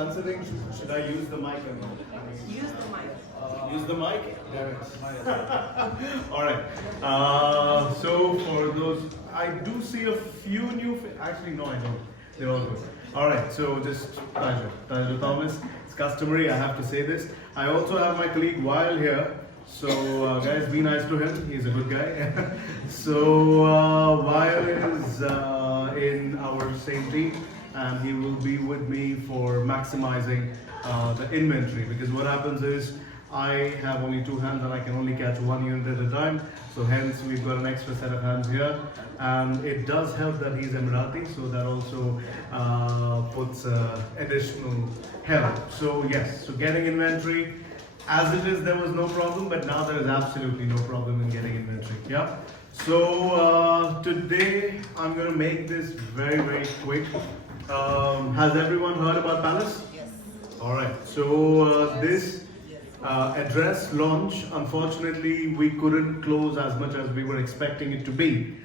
considering should I use the mic or not? Use the mic. Use the mic? All right. So for those, I do see a few new. Actually, no, I don't. They're all good. All right. So just Tajur Thomas. It's customary. I have to say this. I also have my colleague Weil here. So guys, be nice to him. He's a good guy. So Weil is in our same team, and he will be with me for maximizing the inventory. Because what happens is, I have only two hands and I can only catch one unit at a time. So hence we've got an extra set of hands here. And it does help that he's Emirati, so that also puts additional help. So yes, so getting inventory, as it is, there was no problem, but now there is absolutely no problem in getting inventory. Yeah. So today I'm going to make this very, very quick. Has everyone heard about Palace? Yes. All right. So this address launch, unfortunately, we couldn't close as much as we were expecting it to be.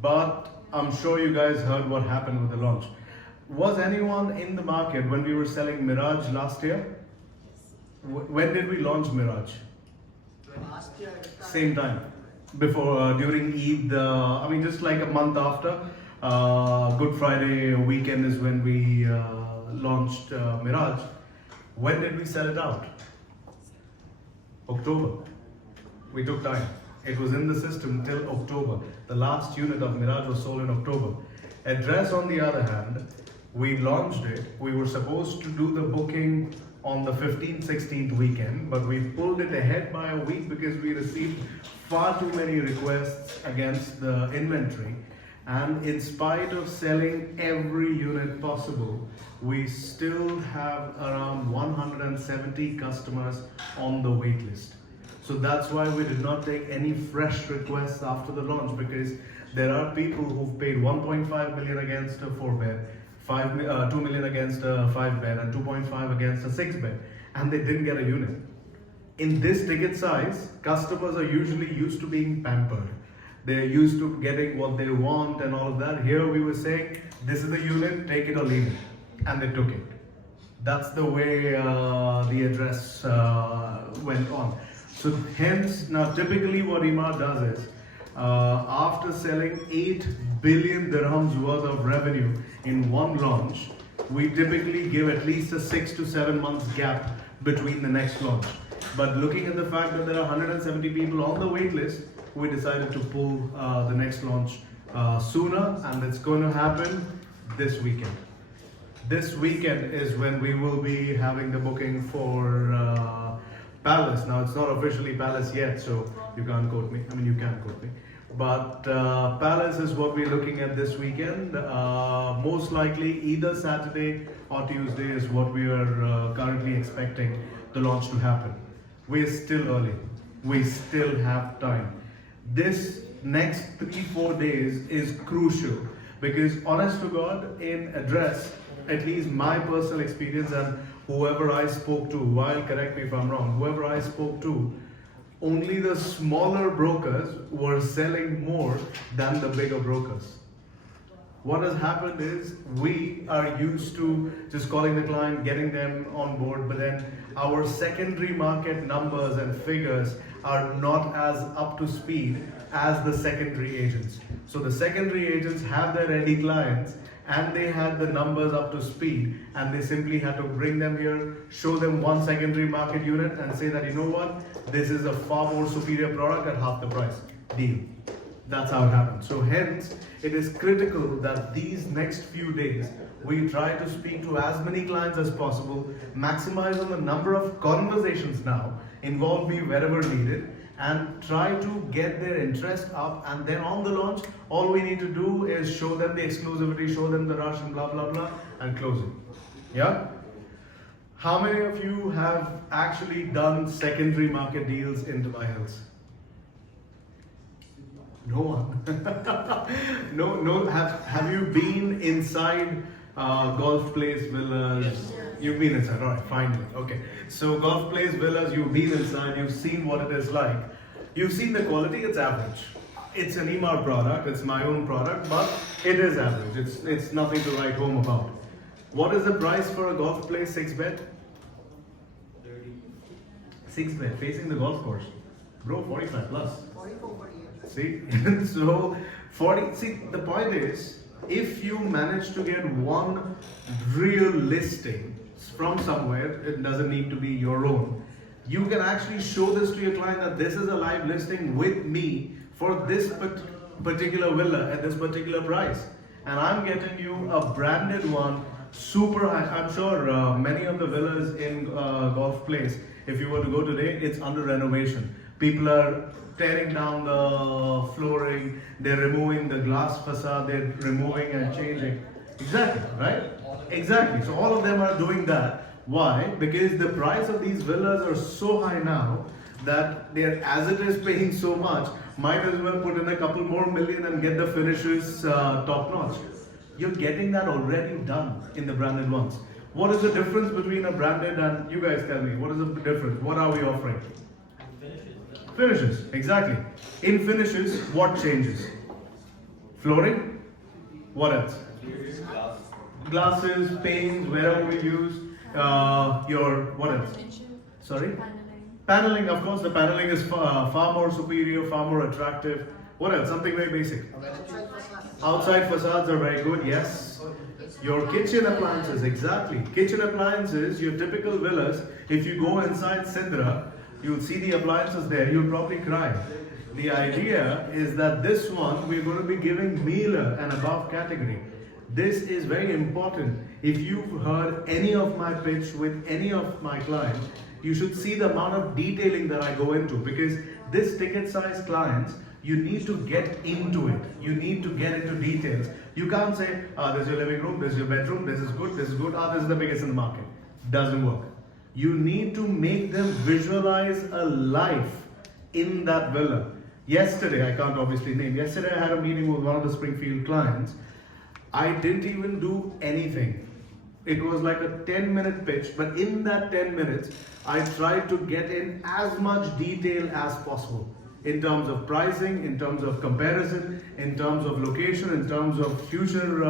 But I'm sure you guys heard what happened with the launch. Was anyone in the market when we were selling Mirage last year? When did we launch Mirage? Last year. Same time. Before, during Eid, I mean just like a month after. Good Friday weekend is when we launched Mirage. When did we sell it out? October. We took time. It was in the system till October. The last unit of Mirage was sold in October. Address, on the other hand, we launched it. We were supposed to do the booking on the 15th, 16th weekend, but we pulled it ahead by a week because we received far too many requests against the inventory. And in spite of selling every unit possible, we still have around 170 customers on the wait list. So that's why we did not take any fresh requests after the launch, because there are people who've paid 1.5 million against a 4-bed, 2 million against a 5-bed, and 2.5 against a 6-bed, and they didn't get a unit. In this ticket size, customers are usually used to being pampered. They're used to getting what they want and all of that. Here we were saying, this is the unit, take it or leave it. And they took it. That's the way the address went on. So hence, now typically what Emaar does is, after selling 8 billion dirhams worth of revenue in one launch, we typically give at least a 6 to 7 months gap between the next launch. But looking at the fact that there are 170 people on the wait list, we decided to pull the next launch sooner, and it's going to happen this weekend. This weekend is when we will be having the booking for Palace. Now it's not officially Palace yet, so you can't quote me. I mean, you can quote me. But Palace is what we're looking at this weekend. Most likely either Saturday or Tuesday is what we are currently expecting the launch to happen. We're still early. We still have time. This next 3-4 days is crucial, because honest to God, in address, at least my personal experience and whoever I spoke to, while correct me if I'm wrong, whoever I spoke to, only the smaller brokers were selling more than the bigger brokers. What has happened is, we are used to just calling the client, getting them on board, but then our secondary market numbers and figures are not as up to speed as the secondary agents. So the secondary agents have their ready clients, and they had the numbers up to speed, and they simply had to bring them here, show them one secondary market unit, and say that, you know what, this is a far more superior product at half the price. Deal. That's how it happens. So hence, it is critical that these next few days, we try to speak to as many clients as possible, maximize on the number of conversations now, involve me wherever needed, and try to get their interest up. And then on the launch, all we need to do is show them the exclusivity, show them the rush, and blah blah blah, and close it. Yeah? How many of you have actually done secondary market deals in Dubai Hills? No one. no. Have you been inside Golf Place Villas? Yes. You've been inside, all right, finally. Okay. So Golf Place Villas, you've been inside, you've seen what it is like. You've seen the quality, it's average. It's an Emaar product, it's my own product, but it is average. It's nothing to write home about. What is the price for a golf place 6 bed? 6 bed facing the golf course. Bro, 45 plus. 44, 48. See, so 40. See, the point is, if you manage to get one real listing from somewhere, it doesn't need to be your own. You can actually show this to your client that this is a live listing with me for this particular villa at this particular price, and I'm getting you a branded one, super high. I'm sure many of the villas in Golf Place, if you were to go today, it's under renovation. People are tearing down the flooring, they're removing the glass facade, they're removing and changing. Exactly, right? Exactly. So all of them are doing that. Why? Because the price of these villas are so high now that they're, as it is, paying so much, might as well put in a couple more million and get the finishes top notch. You're getting that already done in the branded ones. What is the difference between a branded and, you guys tell me, what is the difference? What are we offering? Finishes, exactly. In finishes, what changes? Flooring? What else? Glasses, paints, wherever we use. What else? Sorry? Paneling, of course, the paneling is far more superior, far more attractive. What else? Something very basic. Outside facades are very good, yes. Your kitchen appliances, exactly. Kitchen appliances, your typical villas, if you go inside Sidra, you'll see the appliances there, you'll probably cry. The idea is that this one, we're going to be giving Mealer and above category. This is very important. If you've heard any of my pitch with any of my clients, you should see the amount of detailing that I go into, because this ticket size clients, you need to get into it. You need to get into details. You can't say, this is your living room, this is your bedroom, this is good, this is the biggest in the market. Doesn't work. You need to make them visualize a life in that villa. Yesterday, I can't obviously name, yesterday I had a meeting with one of the Springfield clients. I didn't even do anything. It was like a 10-minute pitch, but in that 10 minutes, I tried to get in as much detail as possible. In terms of pricing, in terms of comparison, in terms of location, in terms of future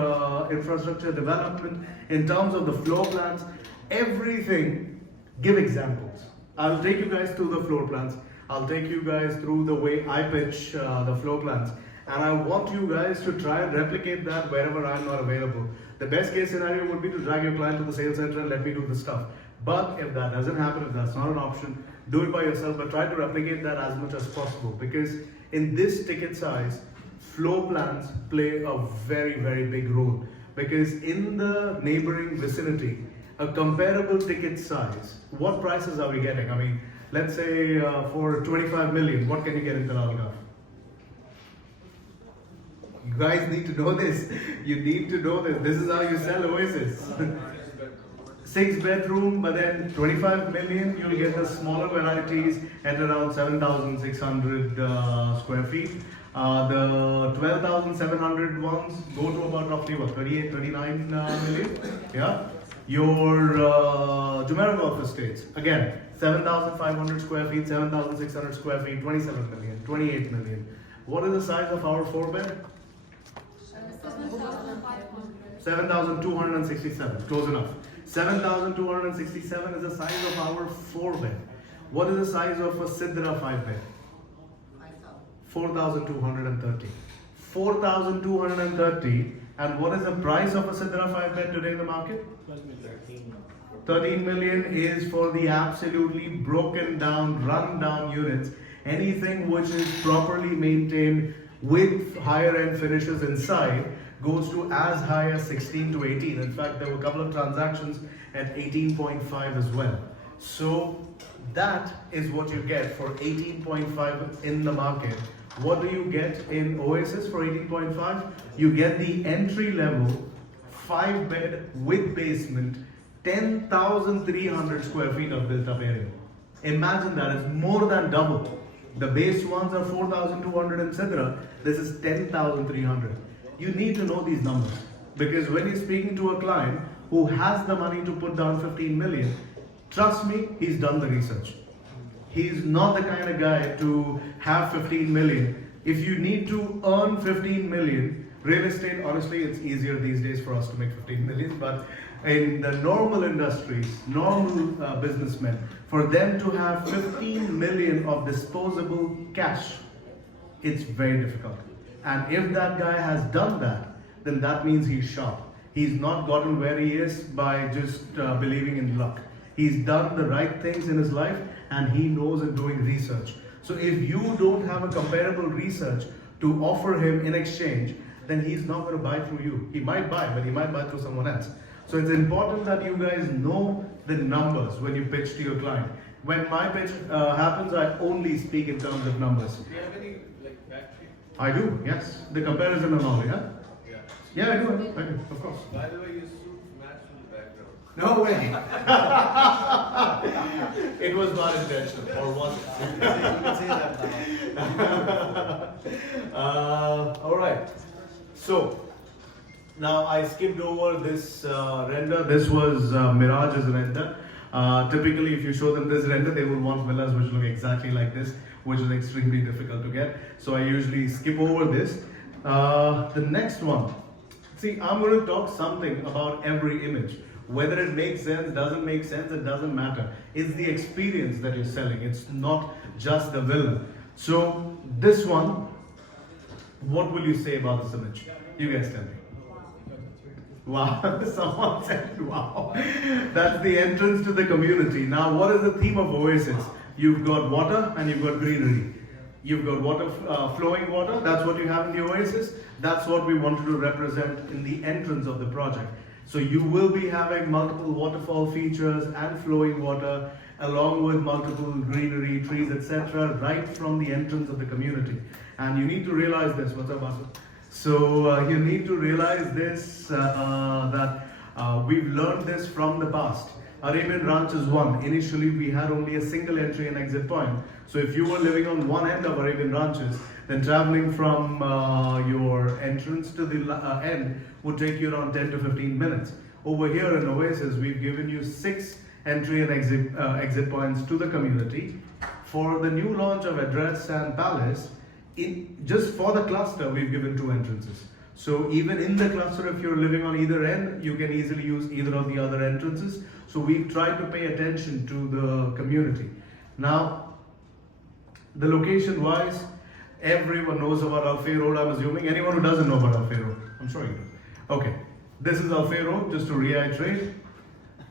infrastructure development, in terms of the floor plans, everything. Give examples. I'll take you guys through the floor plans. I'll take you guys through the way I pitch the floor plans. And I want you guys to try and replicate that wherever I'm not available. The best case scenario would be to drag your client to the sales center and let me do the stuff. But if that doesn't happen, if that's not an option, do it by yourself, but try to replicate that as much as possible. Because in this ticket size, floor plans play a very, very big role. Because in the neighboring vicinity, a comparable ticket size, what prices are we getting? I mean, let's say for 25 million, what can you get in Talalgaf? You guys need to know this. You need to know this. This is how you sell Oasis. 6-bedroom, but then 25 million, you'll get the smaller varieties at around 7,600 square feet. The 12,700 ones go to about roughly what, 38, 39 million? Yeah. Your Jumeirah Golf Estates, again, 7,500 square feet, 7,600 square feet, 27 million, 28 million. What is the size of our 4-bed? 7,267, close enough. 7,267 is the size of our 4-bed. What is the size of a Sidra 5-bed? 4,230. 4,230. And what is the price of a Sidra 5-bed today in the market? 13 million is for the absolutely broken down, run down units. Anything which is properly maintained with higher end finishes inside goes to as high as 16 to 18. In fact, there were a couple of transactions at 18.5 as well. So that is what you get for 18.5 in the market. What do you get in Oasis for 18.5? You get the entry level 5-bed with basement, 10,300 square feet of built up area. Imagine that, it's more than double. The base ones are 4,200 in Sidra. This is 10,300. You need to know these numbers, because when you're speaking to a client who has the money to put down 15 million, trust me, he's done the research. He's not the kind of guy to have 15 million. If you need to earn 15 million, real estate, honestly, it's easier these days for us to make 15 million, but in the normal industries, normal businessmen, for them to have 15 million of disposable cash, it's very difficult. And if that guy has done that, then that means he's sharp. He's not gotten where he is by just believing in luck. He's done the right things in his life and he knows in doing research. So if you don't have a comparable research to offer him in exchange, then he's not going to buy through you. He might buy, but he might buy through someone else. So it's important that you guys know the numbers when you pitch to your client. When my pitch happens, I only speak in terms of numbers. Do you have any fact sheet? I do, yes. The comparison and all, yeah? Yeah. Yeah, I do, of course. By the way, your suits match from the background. No way. It was not intentional, or was it? You can say that now. All right. So now I skipped over this render. This was Mirage's render. Typically, if you show them this render, they will want villas which look exactly like this, which is extremely difficult to get. So I usually skip over this. The next one. See, I'm going to talk something about every image. Whether it makes sense, doesn't make sense, it doesn't matter. It's the experience that you're selling. It's not just the villa. So this one, what will you say about this image? You guys tell me. Wow, someone said wow. That's the entrance to the community. Now, what is the theme of Oasis? You've got water and you've got greenery. You've got water, flowing water. That's what you have in the Oasis. That's what we wanted to represent in the entrance of the project. So you will be having multiple waterfall features and flowing water, along with multiple greenery, trees, etc., right from the entrance of the community. And you need to realize this. What's up, Basu? So you need to realize this, that we've learned this from the past. Arabian Ranches 1, initially we had only a single entry and exit point. So if you were living on one end of Arabian Ranches, then traveling from your entrance to the end would take you around 10 to 15 minutes. Over here in Oasis, we've given you 6 entry and exit points to the community. For the new launch of Address and Palace, just for the cluster, we've given 2 entrances. So even in the cluster, if you're living on either end, you can easily use either of the other entrances. So we've tried to pay attention to the community. Now, the location-wise, everyone knows about Alfay Road, I'm assuming. Anyone who doesn't know about Alfay Road? I'm sure you do. Okay, this is Alfay Road, just to reiterate.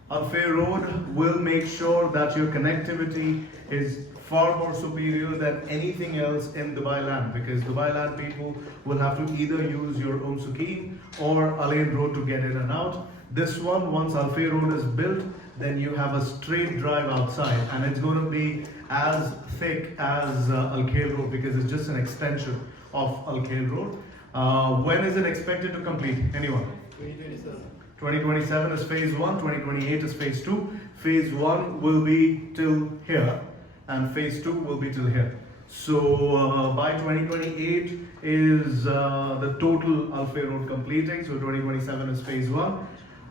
Alfay Road will make sure that your connectivity is far more superior than anything else in Dubai land, because Dubai land people will have to either use your Sukim or Alain Road to get in and out. This one, once Alfay Road is built, then you have a straight drive outside, and it's going to be as thick as Al Khail Road, because it's just an extension of Al Khail Road. When is it expected to complete? Anyone? 2027. 2027 is phase 1, 2028 is phase 2. Phase 1 will be till here, and phase 2 will be till here. So by 2028 is the total Alfay Road completing. So 2027 is phase 1.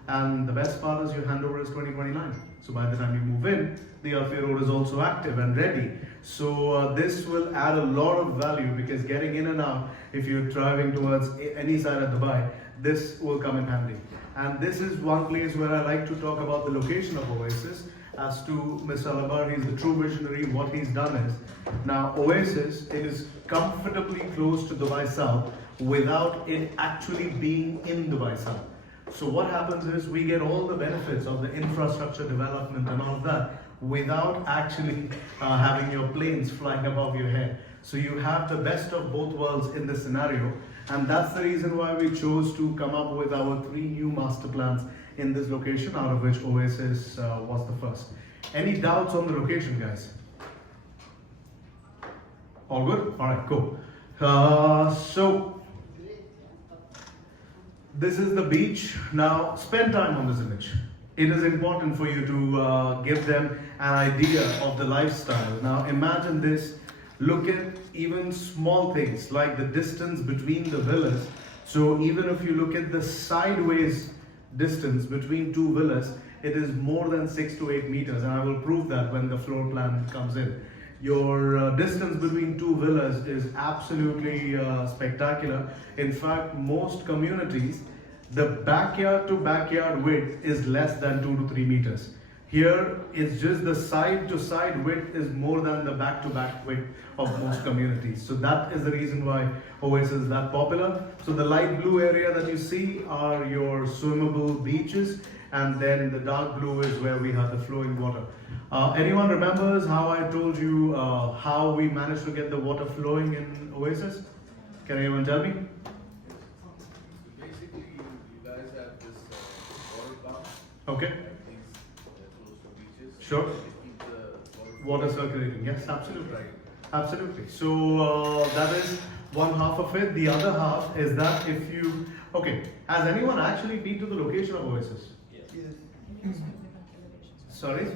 And the best part is your handover is 2029. So by the time you move in, the Alfay Road is also active and ready. So this will add a lot of value, because getting in and out, if you're driving towards any side of Dubai, this will come in handy. And this is one place where I like to talk about the location of Oasis. As to Mr. Alabar, he's the true visionary. What he's done is, now Oasis is comfortably close to Dubai South without it actually being in Dubai South. So what happens is we get all the benefits of the infrastructure development and all of that without actually having your planes flying above your head. So you have the best of both worlds in this scenario, and that's the reason why we chose to come up with our 3 new master plans in this location, out of which Oasis was the first. Any doubts on the location, guys? All good? All right, cool. So this is the beach. Now spend time on this image. It is important for you to give them an idea of the lifestyle. Now imagine this. Look at even small things like the distance between the villas. So even if you look at the sideways distance between 2 villas, it is more than 6 to 8 meters, and I will prove that when the floor plan comes in. Your distance between 2 villas is absolutely spectacular. In fact, most communities, the backyard to backyard width is less than 2 to 3 meters. Here, it's just the side to side width is more than the back to back width of most communities. So that is the reason why Oasis is that popular. So the light blue area that you see are your swimmable beaches, and then the dark blue is where we have the flowing water. Anyone remembers how I told you how we managed to get the water flowing in Oasis? Can anyone tell me? Basically, you guys have this water pump. Okay. At these close to beaches. Sure. To keep the Water circulating. Yes, absolutely. Absolutely. So that is one half of it. The other half is that if you, okay, has anyone actually been to the location of Oasis? Sorry?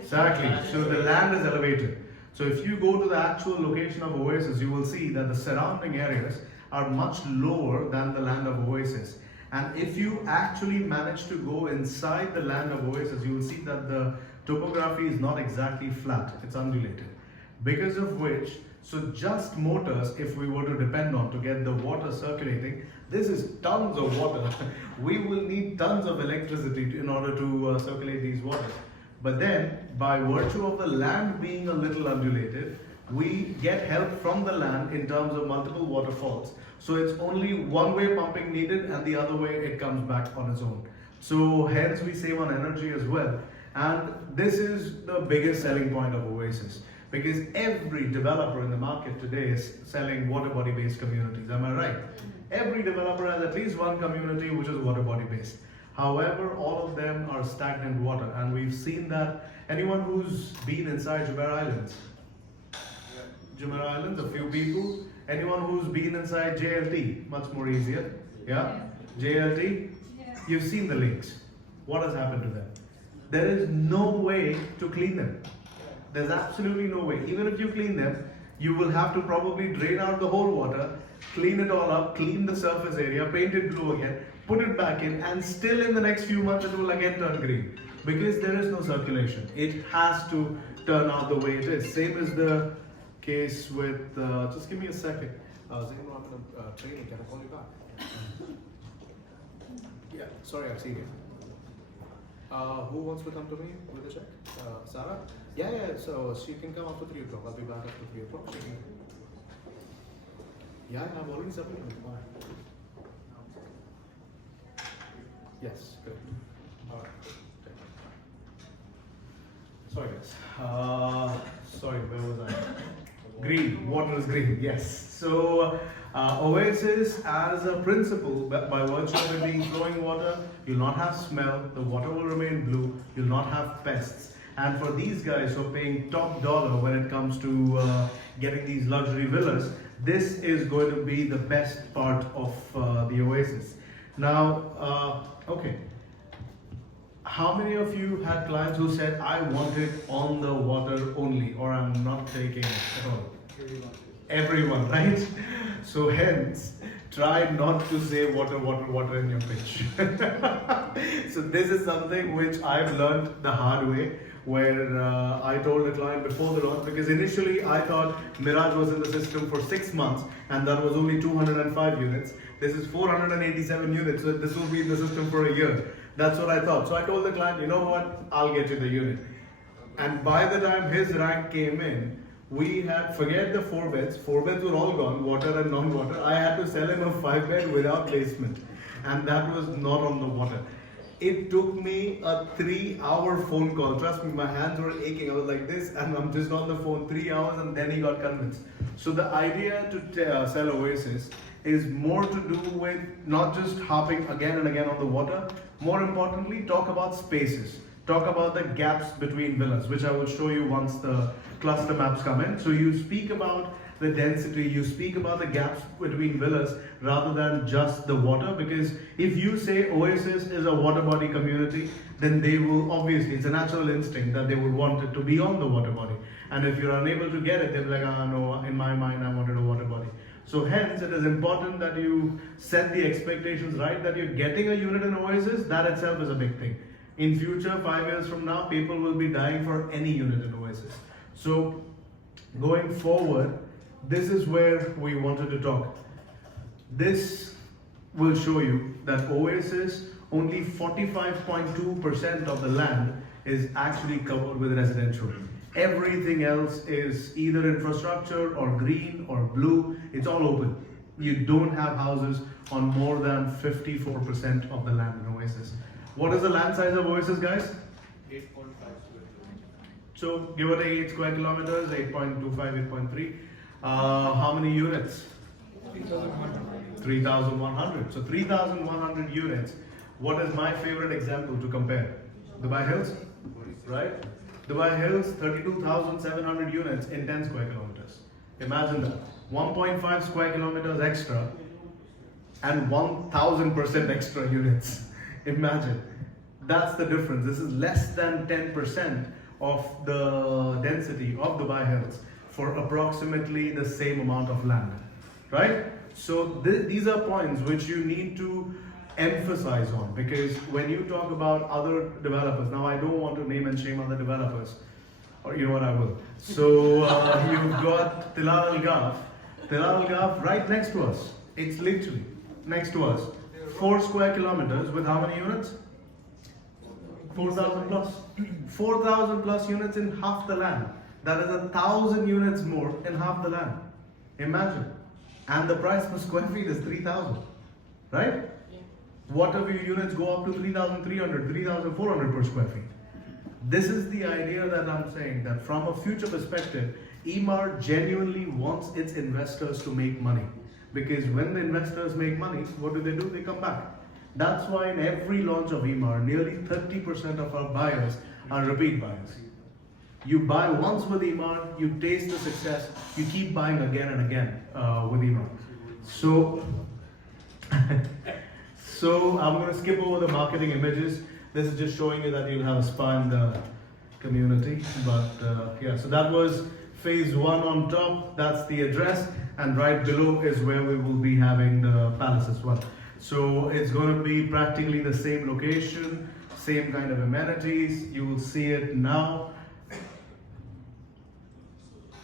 Exactly. So the land is elevated. So if you go to the actual location of Oasis, you will see that the surrounding areas are much lower than the land of Oasis. And if you actually manage to go inside the land of Oasis, you will see that the topography is not exactly flat, it's undulated. Because of which, so just motors, if we were to depend on to get the water circulating, this is tons of water. We will need tons of electricity in order to circulate these waters. But then, by virtue of the land being a little undulated, we get help from the land in terms of multiple waterfalls. So it's only one way pumping needed, and the other way it comes back on its own. So hence we save on energy as well. And this is the biggest selling point of Oasis, because every developer in the market today is selling water body based communities. Am I right? Every developer has at least one community which is water body based. However, all of them are stagnant water, and we've seen that. Anyone who's been inside Emaar Islands? Emaar Islands, a few people. Anyone who's been inside JLT? Much more easier. Yeah? JLT? You've seen the lakes. What has happened to them? There is no way to clean them. There's absolutely no way. Even if you clean them, you will have to probably drain out the whole water, clean it all up, clean the surface area, paint it blue again, put it back in, and still in the next few months it will again turn green. Because there is no circulation. It has to turn out the way it is. Same is the case with, just give me a second. Zain, I'm in a training, can I call you back? Yeah, sorry, I've seen you. Who wants to come to me with a check? Sarah? Yeah, so she can come after 3 o'clock. I'll be back after 3 o'clock. She can... Yeah, I've already submitted. Yes, good. Alright. Sorry guys. Sorry, where was I? Green, water is green, yes. So Oasis as a principle, by virtue of it being flowing water, you'll not have smell, the water will remain blue, you'll not have pests. And for these guys who are paying top dollar when it comes to getting these luxury villas, this is going to be the best part of the Oasis. Now, okay. How many of you had clients who said, I want it on the water only, or I'm not taking it at all? Everyone, right? So hence, try not to say water, water, water in your pitch. So this is something which I've learned the hard way, where I told the client before the launch, because initially I thought Mirage was in the system for 6 months, and that was only 205 units. This is 487 units, so this will be in the system for a year. That's what I thought. So I told the client, you know what, I'll get you the unit. And by the time his rank came in, we had, forget the 4 beds were all gone, water and non-water. I had to sell him a 5-bed without basement, and that was not on the water. It took me a 3-hour phone call. Trust me, my hands were aching. I was like this, and I'm just on the phone 3 hours, and then he got convinced. So the idea to sell Oasis is more to do with not just hopping again and again on the water. More importantly, talk about spaces. Talk about the gaps between villas, which I will show you once the cluster maps come in. So you speak about the density, you speak about the gaps between villas rather than just the water, because if you say Oasis is a water body community, then they will, obviously, it's a natural instinct that they would want it to be on the water body. And if you're unable to get it, they'll be like, no, in my mind, I wanted a water body. So hence, it is important that you set the expectations right, that you're getting a unit in Oasis. That itself is a big thing. In future, 5 years from now, people will be dying for any unit in Oasis. So going forward, this is where we wanted to talk. This will show you that Oasis, only 45.2% of the land is actually covered with residential. Everything else is either infrastructure or green or blue. It's all open. You don't have houses on more than 54% of the land in Oasis. What is the land size of Oasis, guys? 8.5 square kilometers. So give or take 8 square kilometers, 8.25, 8.3. How many units? 3,100. So 3,100 units. What is my favorite example to compare? Dubai Hills, right? Dubai Hills, 32,700 units in 10 square kilometers. Imagine that. 1.5 square kilometers extra and 1,000% extra units. Imagine. That's the difference. This is less than 10% of the density of Dubai Hills for approximately the same amount of land, right? So these are points which you need to emphasize on, because when you talk about other developers, now I don't want to name and shame other developers, or you know what, I will. So you've got Tilal Al Gaf. Tilal Al Gaf right next to us. It's literally next to us. 4 square kilometers with how many units? 4,000 plus. 4,000 plus units in half the land. That is 1,000 units more in half the land. Imagine. And the price per square feet is 3,000. Right? What of your units go up to 3,300, 3,400 per square feet? This is the idea that I'm saying, that from a future perspective, Emaar genuinely wants its investors to make money. Because when the investors make money, what do? They come back. That's why in every launch of Emaar, nearly 30% of our buyers are repeat buyers. You buy once with Emaar, you taste the success, you keep buying again and again with Emaar. So, I'm going to skip over the marketing images. This is just showing you that you'll have a spa in the community. But yeah, so that was phase 1 on top. That's the address, and right below is where we will be having the palace as well. So it's going to be practically the same location, same kind of amenities. You will see it now.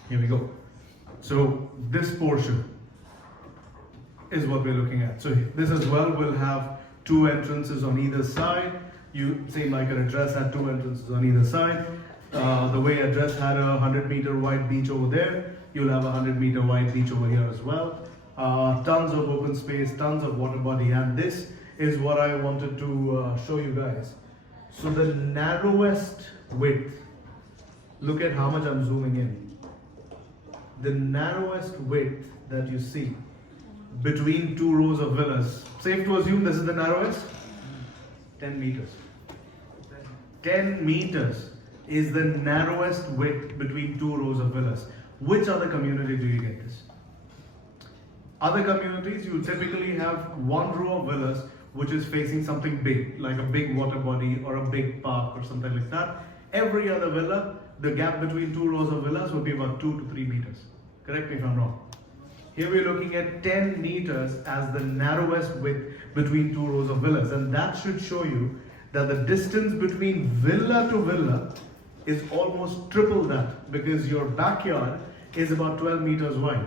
Here we go. So this portion is what we're looking at. So this as well will have 2 entrances on either side. You same like an address had 2 entrances on either side. The way address had a 100-meter wide beach over there, you'll have a 100-meter wide beach over here as well. Tons of open space, tons of water body, and this is what I wanted to show you guys. So the narrowest width, look at how much I'm zooming in. The narrowest width that you see between 2 rows of villas, safe to assume this is the narrowest? 10 meters. 10 meters is the narrowest width between 2 rows of villas. Which other community do you get this? Other communities, you typically have 1 row of villas which is facing something big, like a big water body or a big park or something like that. Every other villa, the gap between 2 rows of villas would be about 2 to 3 meters. Correct me if I'm wrong. Here we're looking at 10 meters as the narrowest width between 2 rows of villas, and that should show you that the distance between villa to villa is almost triple that, because your backyard is about 12 meters wide.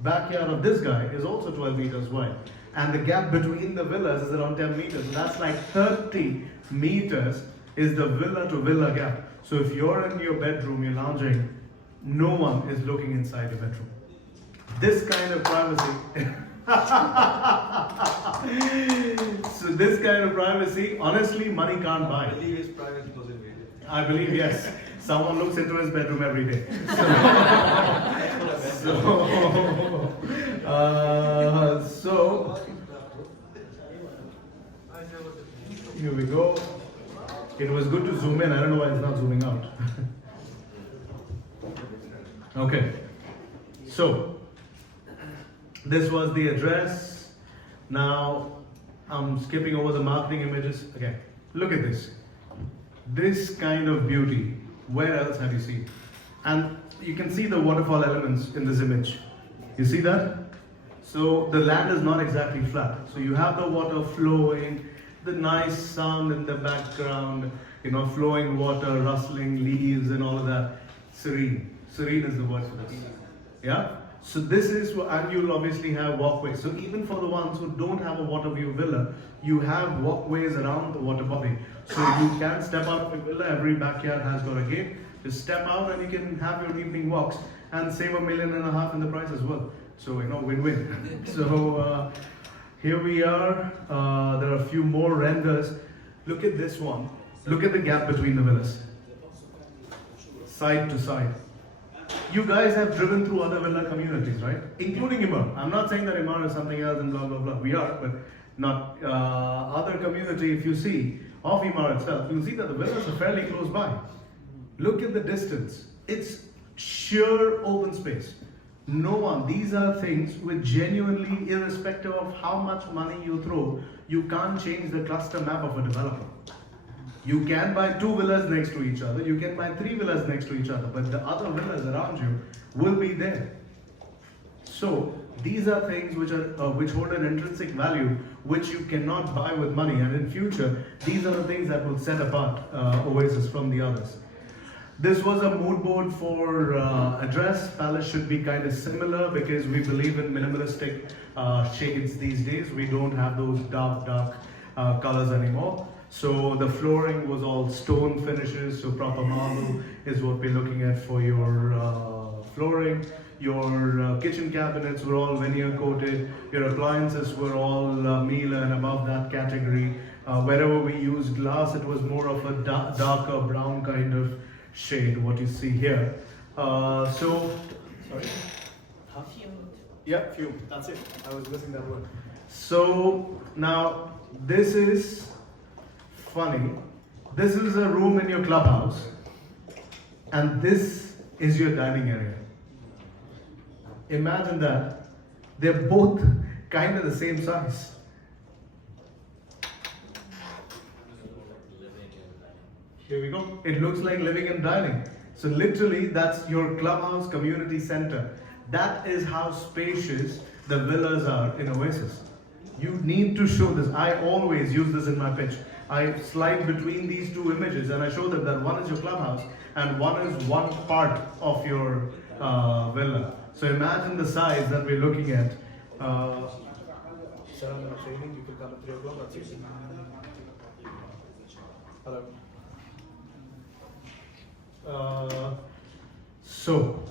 Backyard of this guy is also 12 meters wide, and the gap between the villas is around 10 meters. And that's like 30 meters is the villa to villa gap. So if you're in your bedroom, you're lounging, no one is looking inside your bedroom. This kind of privacy. So this kind of privacy, honestly, money can't buy. I believe his privacy was invaded. I believe, yes. Someone looks into his bedroom every day. So here we go. It was good to zoom in. I don't know why it's not zooming out. Okay. So this was the address. Now I'm skipping over the marketing images. Okay. Look at this. This kind of beauty, where else have you seen? And you can see the waterfall elements in this image. You see that? So the land is not exactly flat. So you have the water flowing, the nice sound in the background, flowing water, rustling leaves and all of that. Serene. Serene is the word for this. Yeah? So this is, and you'll obviously have walkways. So even for the ones who don't have a water view villa, you have walkways around the water body. So you can step out of your villa, every backyard has got a gate. Just step out and you can have your evening walks and save $1.5 million in the price as well. So, win-win. So here we are. There are a few more renders. Look at this one. Look at the gap between the villas. Side to side. You guys have driven through other villa communities, right? Including Emaar. I'm not saying that Emaar is something else and blah blah blah. We are, but not other community. If you see of Emaar itself, you'll see that the villas are fairly close by. Look at the distance. It's sheer open space. No one. These are things which genuinely, irrespective of how much money you throw, you can't change the cluster map of a developer. You can buy 2 villas next to each other, you can buy 3 villas next to each other, but the other villas around you will be there. So these are things which hold an intrinsic value which you cannot buy with money, and in future these are the things that will set apart Oasis from the others. This was a mood board for address. Palace should be kind of similar because we believe in minimalistic shades these days. We don't have those dark colors anymore. So the flooring was all stone finishes, so proper marble is what we're looking at for your flooring. Your kitchen cabinets were all veneer coated. Your appliances were all Miele and above that category. Wherever we used glass, it was more of a darker brown kind of shade, what you see here. Sorry? Huh? Yeah, fume, that's it. I was missing that word. So now this is funny. This is a room in your clubhouse, and this is your dining area. Imagine that. They're both kind of the same size. Here we go. It looks like living and dining. So literally, that's your clubhouse community center. That is how spacious the villas are in Oasis. You need to show this. I always use this in my pitch. I slide between these two images and I show them that one is your clubhouse and one is one part of your villa. So imagine the size that we're looking at. Sir, I'm training. You can come at 3 o'clock. That's it. Hello. So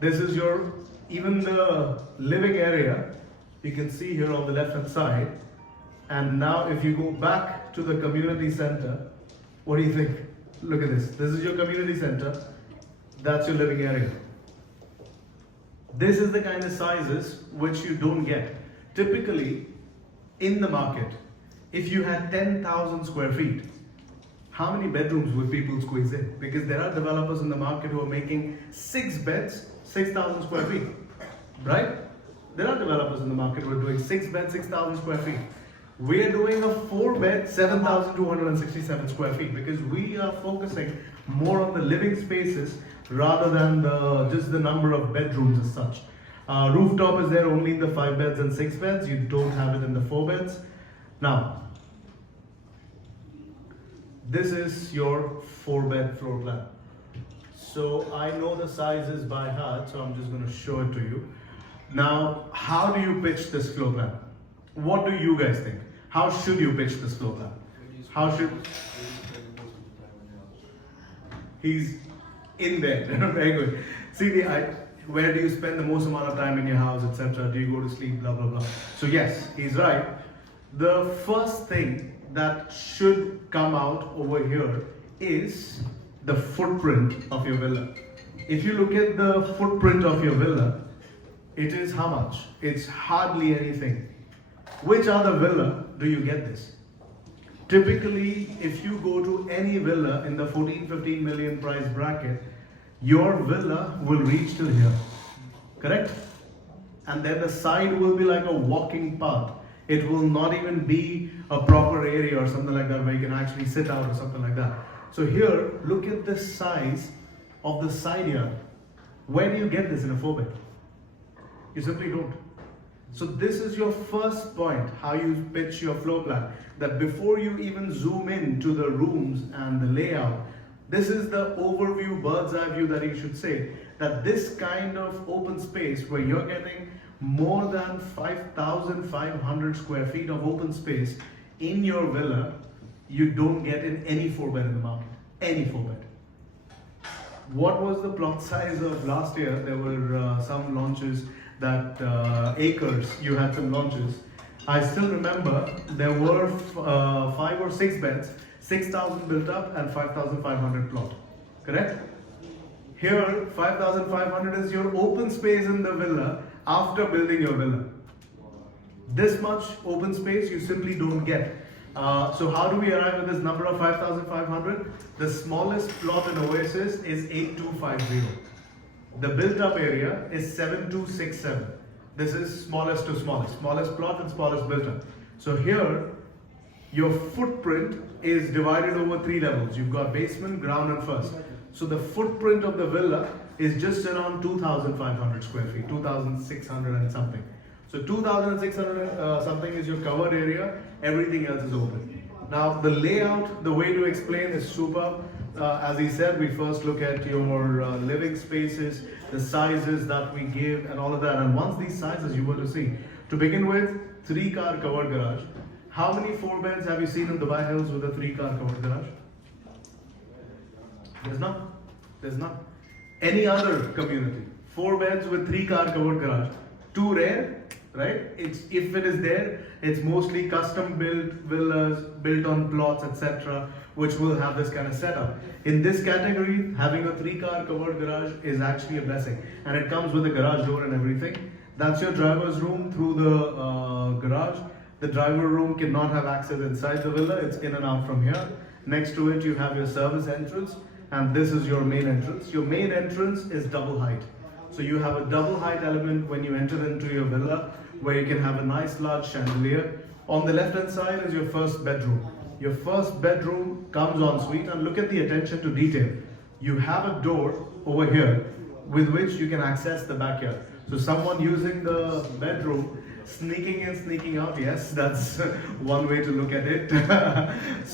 this is your, even the living area, you can see here on the left hand side. And now if you go back to the community center, what do you think? Look at this. This is your community center. That's your living area. This is the kind of sizes which you don't get. Typically, in the market, if you had 10,000 square feet, how many bedrooms would people squeeze in? Because there are developers in the market who are making 6 beds, 6,000 square feet, right? There are developers in the market who are doing 6 beds, 6,000 square feet. We are doing a 4 bed, 7,267 square feet because we are focusing more on the living spaces rather than just the number of bedrooms as such. Rooftop is there only in the 5 beds and 6 beds. You don't have it in the 4 beds. Now, this is your 4-bed floor plan. So I know the sizes by heart, so I'm just going to show it to you. Now, how do you pitch this floor plan? What do you guys think? How should you pitch this floor plan? How should... He's in there. Very good. See, where do you spend the most amount of time in your house, etc.? Do you go to sleep, blah, blah, blah. So yes, he's right. The first thing that should come out over here is the footprint of your villa. If you look at the footprint of your villa, it is how much? It's hardly anything. Which other villa do you get this? Typically, if you go to any villa in the 14-15 million price bracket, your villa will reach till here, correct? And then the side will be like a walking path. It will not even be a proper area or something like that where you can actually sit out or something like that. So here, look at the size of the side yard. Where do you get this in a 4-bed? You simply don't. So this is your first point, how you pitch your floor plan. That before you even zoom in to the rooms and the layout, This is the overview, bird's eye view that you should say, that this kind of open space where you're getting more than 5,500 square feet of open space in your villa, you don't get in any 4-bed in the market. Any 4-bed. What was the plot size of last year? There were some launches that acres, you had some launches. I still remember there were 5 or 6 beds, 6,000 built up and 5,500 plot. Correct? Here, 5,500 is your open space in the villa after building your villa. This much open space you simply don't get. So how do we arrive at this number of 5,500? The smallest plot in Oasis is 8250. The built up area is 7267. This is smallest to smallest. Smallest plot and smallest built up. So here, your footprint is divided over 3 levels. You've got basement, ground and first. So the footprint of the villa is just around 2,500 square feet, 2,600 and something. So 2,600 something is your covered area, everything else is open. Now the layout, the way to explain is superb. As he said, we first look at your living spaces, the sizes that we give and all of that. And once these sizes you were to see, to begin with, 3-car covered garage. How many 4 beds have you seen in Dubai Hills with a 3-car covered garage? There's none. There's none. Any other community, 4 beds with 3-car covered garage, too rare, right? If it is there, it's mostly custom built villas, built on plots, etc., which will have this kind of setup. In this category, having a 3-car covered garage is actually a blessing, and it comes with a garage door and everything. That's your driver's room through the garage. The driver room cannot have access inside the villa, it's in and out from here. Next to it, you have your service entrance, and this is your main entrance. Your main entrance is double height. So you have a double height element when you enter into your villa, where you can have a nice large chandelier. On the left hand side is your first bedroom. Your first bedroom comes en suite, and look at the attention to detail. You have a door over here with which you can access the backyard. So someone using the bedroom, sneaking in, sneaking out, yes, that's one way to look at it.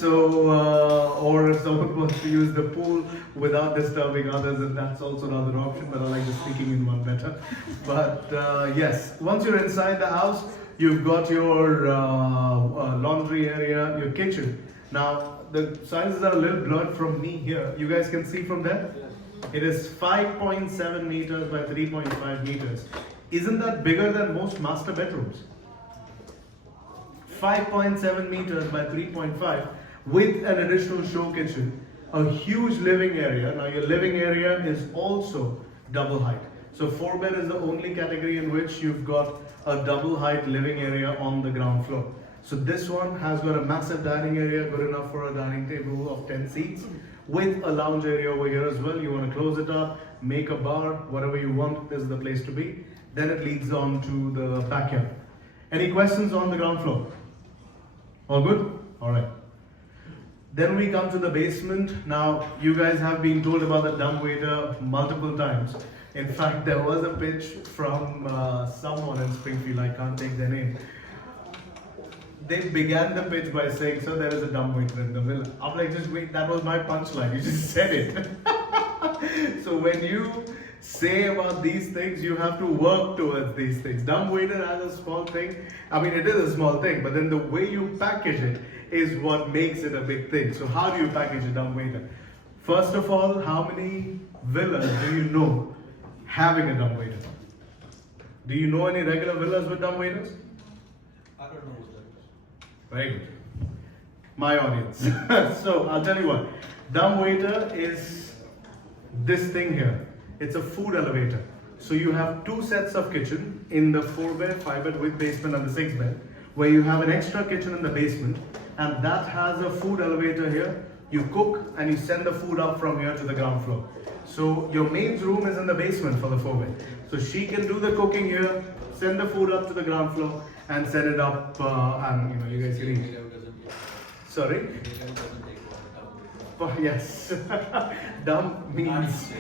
Or if someone wants to use the pool without disturbing others, then that's also another option, but I like the sneaking in one better. But yes, once you're inside the house, you've got your laundry area, your kitchen. Now, the sizes are a little blurred from me here. You guys can see from there? It is 5.7 meters by 3.5 meters. Isn't that bigger than most master bedrooms? 5.7 meters by 3.5 with an additional show kitchen, a huge living area. Now your living area is also double height. So 4-bed is the only category in which you've got a double height living area on the ground floor. So this one has got a massive dining area, good enough for a dining table of 10 seats, with a lounge area over here as well. You want to close it up, make a bar, whatever you want, this is the place to be. Then it leads on to the backyard. Any questions on the ground floor? All good? Alright. Then we come to the basement. Now, you guys have been told about the dumbwaiter multiple times. In fact, there was a pitch from someone in Springfield, I can't take their name. They began the pitch by saying, so there is a dumbwaiter in the villa. I'm like, just wait, that was my punchline, you just said it. So when you say about these things, you have to work towards these things. Dumbwaiter as a small thing, I mean it is a small thing, but then the way you package it is what makes it a big thing. So how do you package a dumbwaiter? First of all, how many villas do you know having a dumbwaiter? Do you know any regular villas with dumbwaiters? I don't know what that is. Very good. My audience. So I'll tell you what, dumbwaiter is this thing here. It's a food elevator. So you have 2 sets of kitchen in the 4-bed, 5-bed with basement and the 6-bed, where you have an extra kitchen in the basement, and that has a food elevator here. You cook and you send the food up from here to the ground floor. So your maid's room is in the basement for the 4-bed. So she can do the cooking here, send the food up to the ground floor, and set it up, and you guys can eat. Sorry? Oh, yes. Dumb means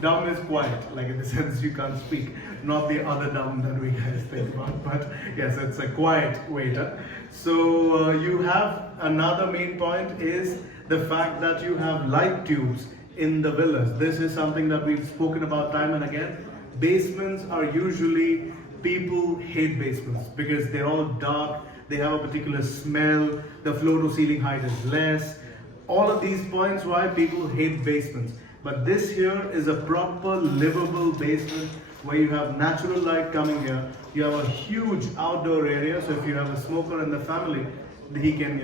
dumb is quiet, like in the sense you can't speak, not the other dumb that we guys think about, but yes, it's a quiet waiter. So you have another main point is The fact that you have light tubes in the villas. This is something that we've spoken about time and again. Basements are usually, people hate basements because they're all dark, they have a particular smell, the floor to ceiling height is less. All of these points why people hate basements. But this here is a proper livable basement where you have natural light coming here. You have a huge outdoor area, so if you have a smoker in the family, he can,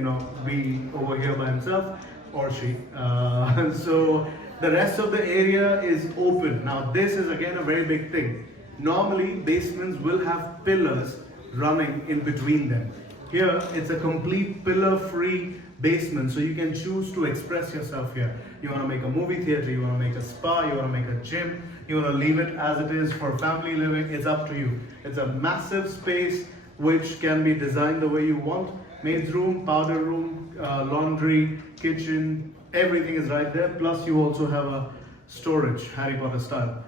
be over here by himself or she. So the rest of the area is open. Now this is again a very big thing. Normally basements will have pillars running in between them. Here it's a complete pillar-free basement, so you can choose to express yourself here. You want to make a movie theater, you want to make a spa, you want to make a gym, you want to leave it as it is for family living, it's up to you. It's a massive space which can be designed the way you want. Maid's room, powder room, laundry, kitchen, everything is right there. Plus you also have a storage, Harry Potter style,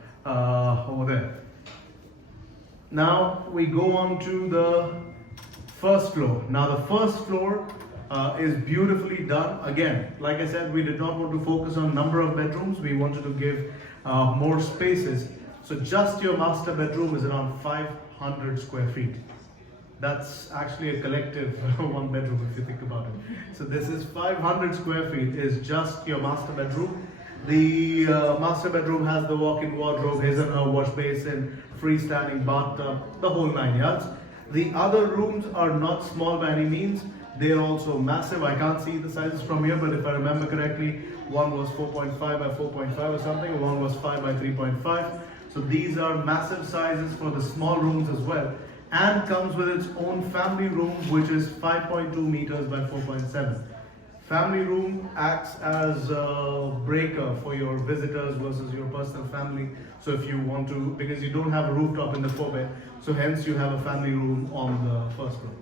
over there. Now we go on to the first floor. Now the first floor is beautifully done. Again, like I said, we did not want to focus on number of bedrooms. We wanted to give more spaces. So just your master bedroom is around 500 square feet. That's actually a collective one bedroom if you think about it. So this is 500 square feet is just your master bedroom. The master bedroom has the walk-in wardrobe, his and her wash basin, freestanding bathtub, the whole 9 yards. The other rooms are not small by any means. They are also massive. I can't see the sizes from here, but if I remember correctly, one was 4.5 by 4.5 or something, one was 5 by 3.5. So these are massive sizes for the small rooms as well, and comes with its own family room, which is 5.2 meters by 4.7. Family room acts as a breaker for your visitors versus your personal family. So if you want to, because you don't have a rooftop in the 4-bed, so hence you have a family room on the first floor.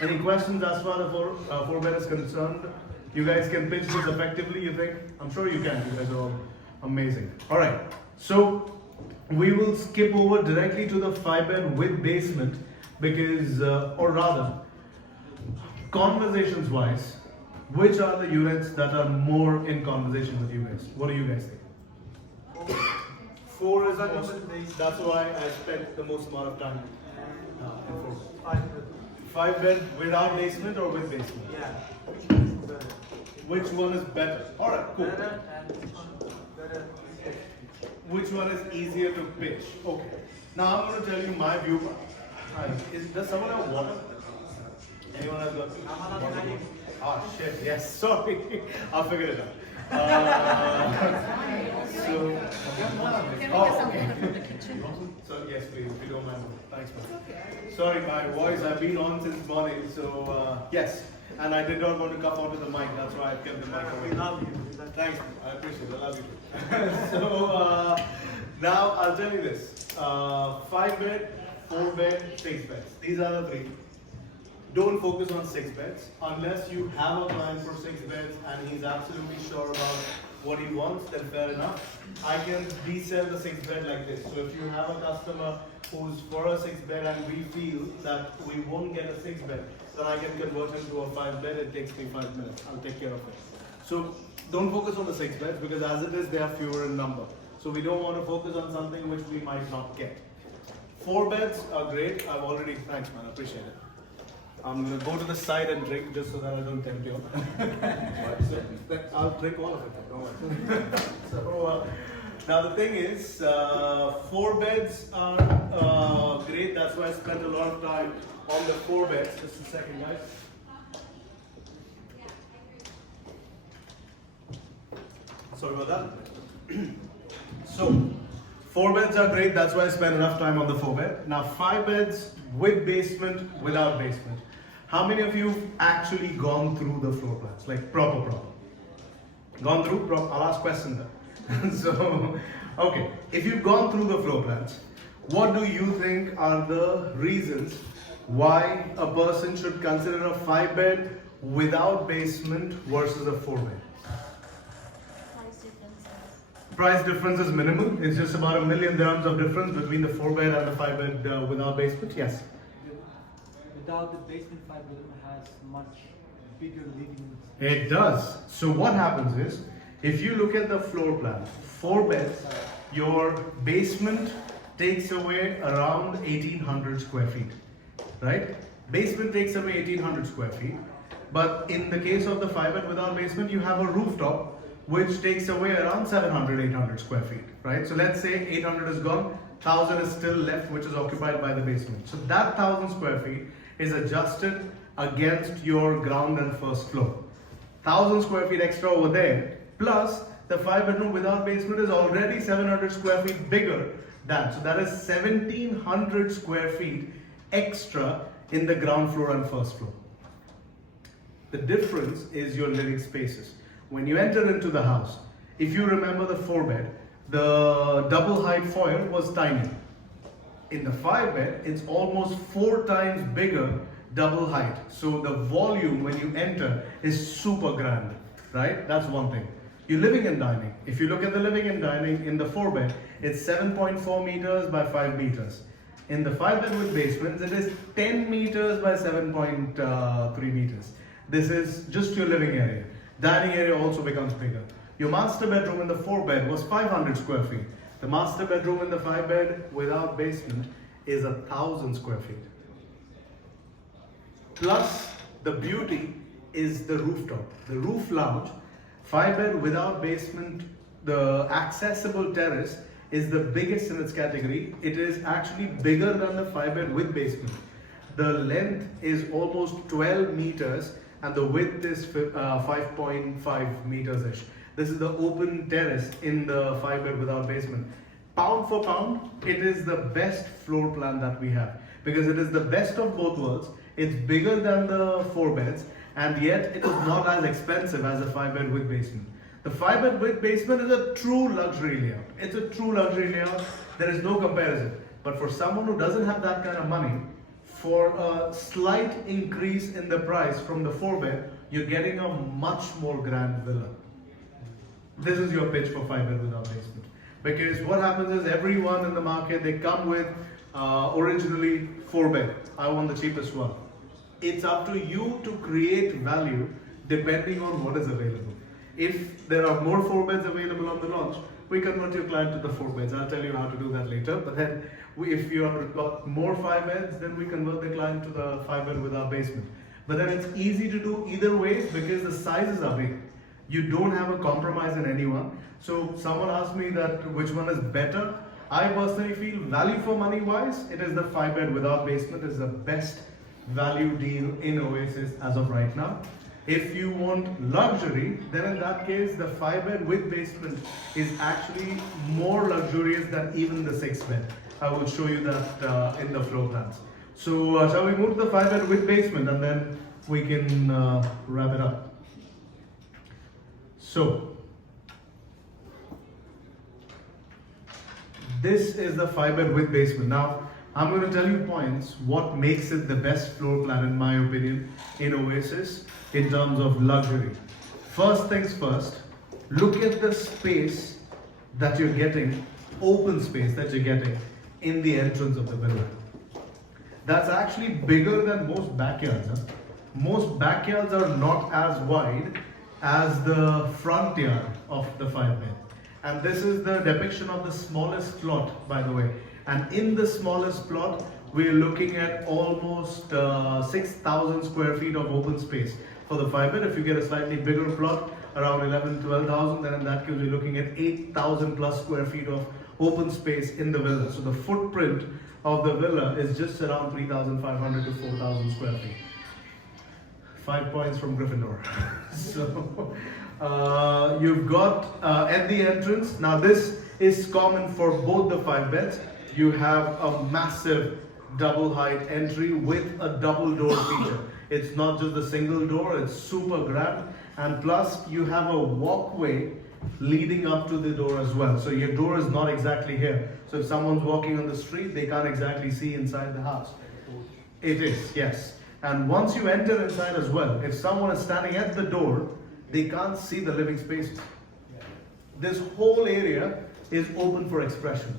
Any questions as far as the 4-bed is concerned? You guys can pitch this effectively, you think? I'm sure you can. You guys are all amazing. All right. So we will skip over directly to the 5-bed with basement because, or rather, conversations wise, which are the units that are more in conversation with you guys? What do you guys think? 4 is the most, that's why I spent the most amount of time in 4. 5-bed without basement or with basement? Yeah. Which one is better? Alright, cool. Better and better. Which one is easier to pitch? Okay. Now I'm going to tell you my view. Does someone have water? Anyone has got water? Ah, shit, yes, sorry. I'll figure it out. So, so yes, please, if you don't mind. Thanks, man. Sorry, my voice, I've been on since morning, so yes. And I did not want to come onto the mic, that's why I kept the mic away. We love you. Thanks, I appreciate it, I love you too. So, now I'll tell you this. 5-bed, 4-bed, 6 beds. These are the 3. Don't focus on 6 beds unless you have a client for 6 beds and he's absolutely sure about what he wants, then fair enough. I can resell the 6 bed like this. So if you have a customer who's for a 6 bed and we feel that we won't get a 6 bed, then I can convert him to a 5 bed. It takes me 5 minutes. I'll take care of it. So don't focus on the 6 beds because as it is, they are fewer in number. So we don't want to focus on something which we might not get. 4 beds are great. I've already, thanks man, I appreciate it. I'm going to go to the side and drink just so that I don't tempt you. So, I'll drink all of it, don't worry. So, now the thing is, 4 beds are great. That's why I spent a lot of time on the 4 beds. Just a second, guys. Sorry about that. So, 4 beds are great. That's why I spent enough time on the 4 bed. Now, 5 beds with basement, without basement. How many of you have actually gone through the floor plans, like proper? Gone through? I'll ask question then. So, okay, if you've gone through the floor plans, what do you think are the reasons why a person should consider a 5-bed without basement versus a 4-bed? Price difference is minimal. It's just about $1 million dirhams of difference between the 4-bed and the 5-bed without basement. Yes. Without the basement, 5 bedroom has much bigger living. It does. So what happens is, if you look at the floor plan, 4 beds, your basement takes away around 1800 square feet, right? Basement takes away 1800 square feet. But in the case of the 5 bed without basement, you have a rooftop which takes away around 700, 800 square feet, right? So let's say 800 is gone, 1000 is still left, which is occupied by the basement. So that 1000 square feet is adjusted against your ground and first floor. 1000 square feet extra over there, plus the 5 bedroom without basement is already 700 square feet bigger than. So that is 1700 square feet extra in the ground floor and first floor. The difference is your living spaces. When you enter into the house, if you remember the 4 bed, the double height foyer was tiny. In the 5 bed, it's almost 4 times bigger double height. So the volume when you enter is super grand, right? That's one thing. Your living and dining. If you look at the living and dining in the 4 bed, it's 7.4 meters by 5 meters. In the 5 bed with basements, it is 10 meters by 7.3 meters. This is just your living area. Dining area also becomes bigger. Your master bedroom in the 4 bed was 500 square feet. The master bedroom in the 5 bed without basement is 1000 square feet. Plus, the beauty is the rooftop. The roof lounge, 5 bed without basement, the accessible terrace is the biggest in its category. It is actually bigger than the 5 bed with basement. The length is almost 12 meters and the width is 5.5 meters-ish. This is the open terrace in the 5 bed without basement. Pound for pound, it is the best floor plan that we have because it is the best of both worlds. It's bigger than the 4 beds and yet it is not as expensive as a 5 bed with basement. The 5 bed with basement is a true luxury layout. It's a true luxury layout. There is no comparison. But for someone who doesn't have that kind of money, for a slight increase in the price from the 4 bed, you're getting a much more grand villa. This is your pitch for 5 bed without basement. Because what happens is everyone in the market, they come with originally 4 bed. I want the cheapest one. It's up to you to create value depending on what is available. If there are more 4 beds available on the launch, we convert your client to the 4 beds. I'll tell you how to do that later. But then if you have got more 5 beds, then we convert the client to the 5 bed without basement. But then it's easy to do either ways because the sizes are big. You don't have a compromise in anyone. So someone asked me that which one is better. I personally feel value for money wise, it is the 5 bed without basement is the best value deal in Oasis as of right now. If you want luxury, then in that case, the 5 bed with basement is actually more luxurious than even the 6 bed. I will show you that in the floor plans. So shall we move to the 5 bed with basement and then we can wrap it up. So, this is the 5 bed with basement. Now, I'm going to tell you points, what makes it the best floor plan in my opinion in Oasis in terms of luxury. First things first, look at the space that you're getting, open space that you're getting in the entrance of the villa. That's actually bigger than most backyards. Huh? Most backyards are not as wide as the front yard of the 5 bed. And this is the depiction of the smallest plot, by the way. And in the smallest plot, we're looking at almost 6,000 square feet of open space for the 5 bed. If you get a slightly bigger plot, around 11, 12,000, then in that case, we're looking at 8,000 plus square feet of open space in the villa. So the footprint of the villa is just around 3,500 to 4,000 square feet. 5 points from Gryffindor. So you've got at the entrance, now this is common for both the 5 beds. You have a massive double height entry with a double door feature. It's not just a single door, it's super grand. And plus you have a walkway leading up to the door as well. So your door is not exactly here. So if someone's walking on the street, they can't exactly see inside the house. It is, yes. And once you enter inside as well, if someone is standing at the door, they can't see the living space. This whole area is open for expression.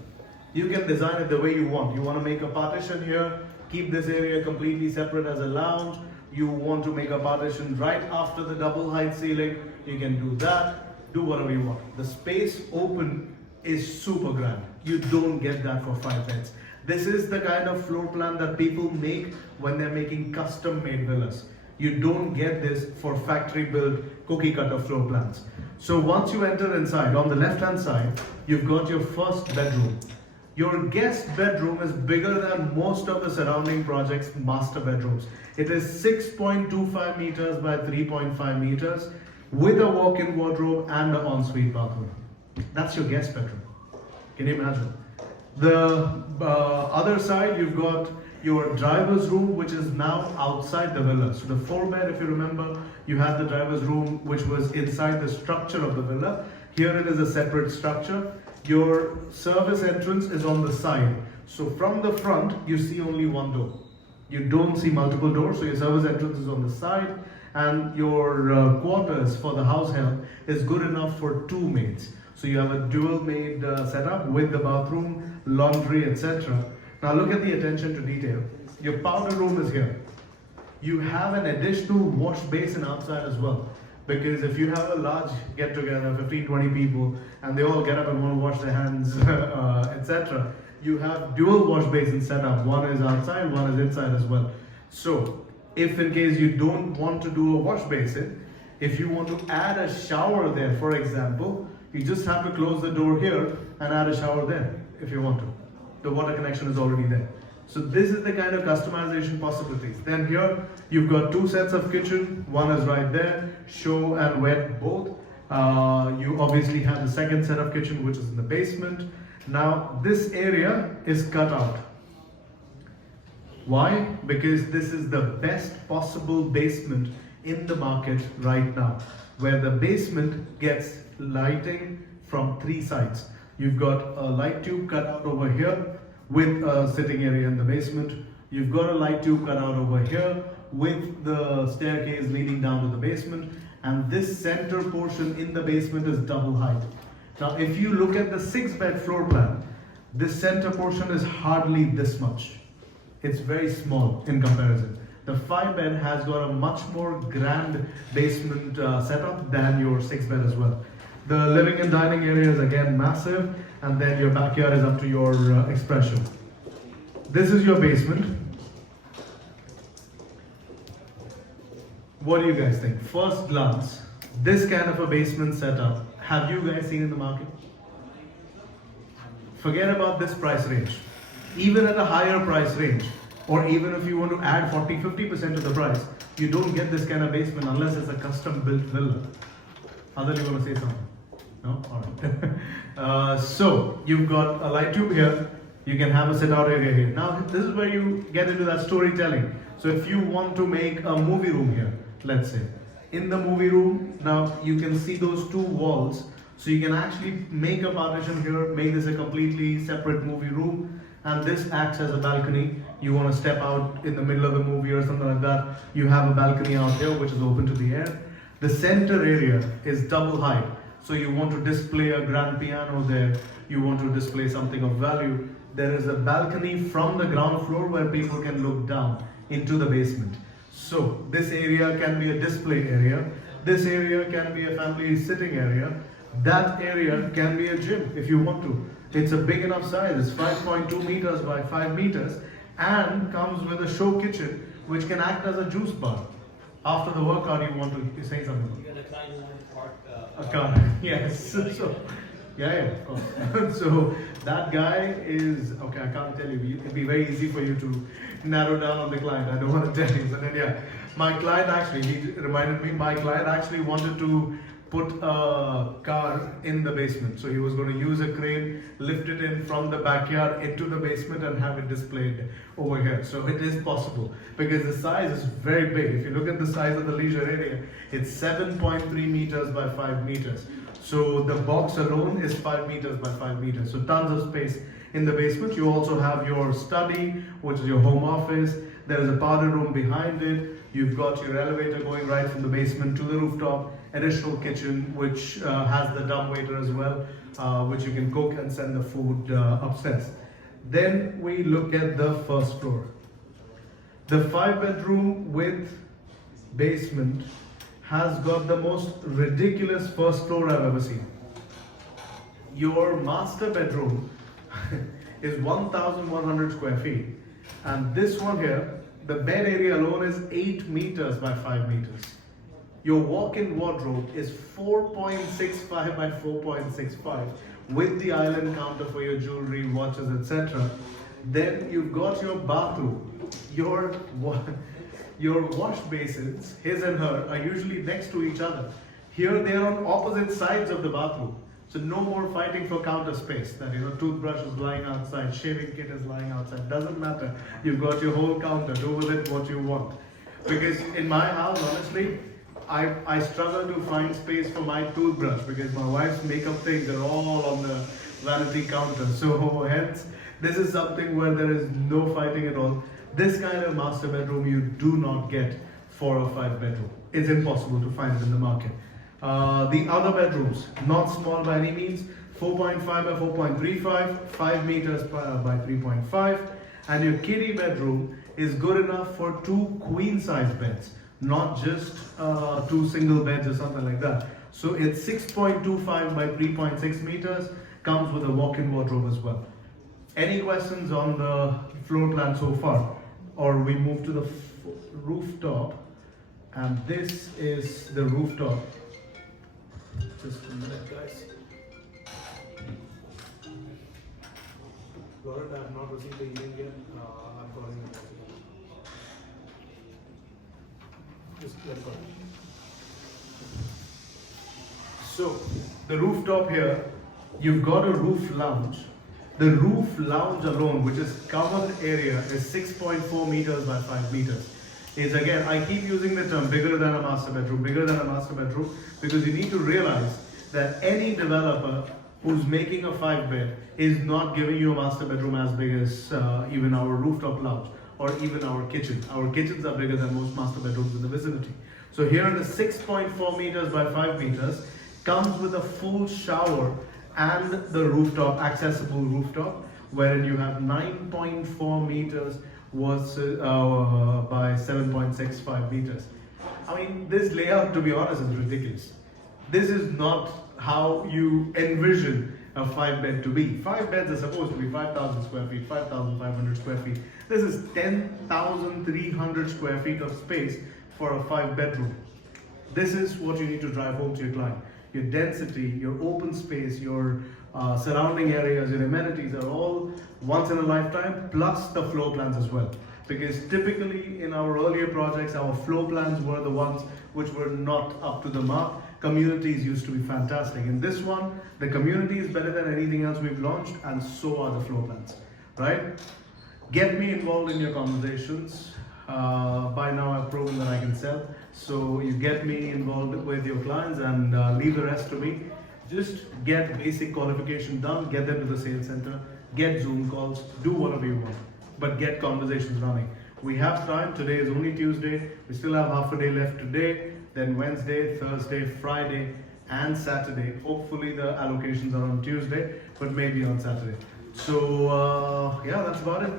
You can design it the way you want. You want to make a partition here, keep this area completely separate as a lounge, you want to make a partition right after the double height ceiling, you can do that, do whatever you want. The space open is super grand. You don't get that for 5 beds. This is the kind of floor plan that people make when they're making custom made villas. You don't get this for factory built cookie cutter floor plans. So once you enter inside, on the left hand side, you've got your first bedroom. Your guest bedroom is bigger than most of the surrounding projects' master bedrooms. It is 6.25 meters by 3.5 meters with a walk-in wardrobe and an ensuite bathroom. That's your guest bedroom. Can you imagine? The other side, you've got your driver's room, which is now outside the villa. So the 4-bed, if you remember, you had the driver's room, which was inside the structure of the villa. Here it is a separate structure. Your service entrance is on the side. So from the front, you see only one door. You don't see multiple doors, so your service entrance is on the side, and your quarters for the house help is good enough for 2 maids. So you have a dual maid setup with the bathroom, laundry, etc. Now look at the attention to detail. Your powder room is here. You have an additional wash basin outside as well. Because if you have a large get together, 15-20 people, and they all get up and want to wash their hands, etc., you have dual wash basins set up. One is outside, one is inside as well. So if in case you don't want to do a wash basin, if you want to add a shower there, for example, you just have to close the door here and add a shower there if you want to. The water connection is already there. So this is the kind of customization possibilities. Then here you've got 2 sets of kitchen. One is right there, show and wet both. You obviously have the second set of kitchen, which is in the basement. Now this area is cut out. Why? Because this is the best possible basement in the market right now, where the basement gets lighting from 3 sides. You've got a light tube cut out over here with a sitting area in the basement. You've got a light tube cut out over here with the staircase leading down to the basement. And this center portion in the basement is double height. Now, if you look at the 6-bed floor plan, this center portion is hardly this much. It's very small in comparison. The 5-bed has got a much more grand basement setup than your 6-bed as well. The living and dining area is again massive, and then your backyard is up to your expression. This is your basement. What do you guys think? First glance, this kind of a basement setup, have you guys seen in the market? Forget about this price range. Even at a higher price range, or even if you want to add 40-50% to the price, you don't get this kind of basement unless it's a custom built villa. Adil, you want to say something? No? Alright. So, you've got a light tube here. You can have a sit out area here. Now, this is where you get into that storytelling. So, if you want to make a movie room here, let's say, in the movie room, now you can see those 2 walls. So, you can actually make a partition here, make this a completely separate movie room. And this acts as a balcony. You want to step out in the middle of the movie or something like that. You have a balcony out here which is open to the air. The center area is double height. So you want to display a grand piano there. You want to display something of value. There is a balcony from the ground floor where people can look down into the basement. So this area can be a display area. This area can be a family sitting area. That area can be a gym if you want to. It's a big enough size. It's 5.2 meters by 5 meters and comes with a show kitchen which can act as a juice bar. After the workout, you want to say something. You got a kind of park. A car, yes. So, yeah, of course. So that guy is okay. I can't tell you. It'd be very easy for you to narrow down on the client. I don't want to tell you. So then, yeah, my client actually, he reminded me. My client actually wanted to put a car in the basement. So he was going to use a crane, lift it in from the backyard into the basement and have it displayed over here. So it is possible because the size is very big. If you look at the size of the leisure area, it's 7.3 meters by 5 meters. So the box alone is 5 meters by 5 meters. So tons of space in the basement. You also have your study, which is your home office. There is a powder room behind it. You've got your elevator going right from the basement to the rooftop. Additional kitchen, which has the dumbwaiter as well, which you can cook and send the food upstairs. Then we look at the first floor. The 5 bedroom with basement has got the most ridiculous first floor I've ever seen. Your master bedroom is 1,100 square feet, and this one here, the bed area alone is 8 meters by 5 meters. Your walk-in wardrobe is 4.65 by 4.65 with the island counter for your jewelry, watches, etc. Then you've got your bathroom. Your wash basins, his and her, are usually next to each other. Here they are on opposite sides of the bathroom. So no more fighting for counter space. That toothbrush is lying outside, shaving kit is lying outside. Doesn't matter. You've got your whole counter. Do with it what you want. Because in my house, honestly, I struggle to find space for my toothbrush because my wife's makeup things are all on the vanity counter. So hence, this is something where there is no fighting at all. This kind of master bedroom you do not get for a 5 bedroom. It's impossible to find it in the market. The other bedrooms, not small by any means, 4.5 by 4.35, 5 meters by 3.5, and your kiddie bedroom is good enough for 2 queen size beds, not just 2 single beds or something like that. So it's 6.25 by 3.6 meters, comes with a walk-in wardrobe as well. Any questions on the floor plan so far? Or we move to the rooftop, and this is the rooftop. Just a minute, guys. Lauren, I have not received the email yet. I'm calling you. Just let go. So, the rooftop here, you've got a roof lounge. The roof lounge alone, which is covered area, is 6.4 meters by 5 meters. Is again, I keep using the term bigger than a master bedroom, because you need to realize that any developer who's making a 5 bed is not giving you a master bedroom as big as even our rooftop lounge or even our kitchen. Our kitchens are bigger than most master bedrooms in the vicinity. So here it is 6.4 meters by 5 meters, comes with a full shower and the rooftop, accessible rooftop, wherein you have 9.4 meters by 7.65 meters. I mean, this layout, to be honest, is ridiculous. This is not how you envision a 5 bed to be. 5 beds are supposed to be 5,000 square feet, 5,500 square feet. This is 10,300 square feet of space for a 5 bedroom. This is what you need to drive home to your client. Your density, your open space, your surrounding areas, your amenities are all once in a lifetime, plus the floor plans as well. Because typically in our earlier projects, our floor plans were the ones which were not up to the mark. Communities used to be fantastic. In this one, the community is better than anything else we've launched, and so are the floor plans, right? Get me involved in your conversations. By now I've proven that I can sell. So you get me involved with your clients and leave the rest to me. Just get basic qualification done, get them to the sales center, get Zoom calls, do whatever you want, but get conversations running. We have time. Today is only Tuesday. We still have half a day left today, then Wednesday, Thursday, Friday, and Saturday. Hopefully the allocations are on Tuesday, but maybe on Saturday. So yeah, that's about it.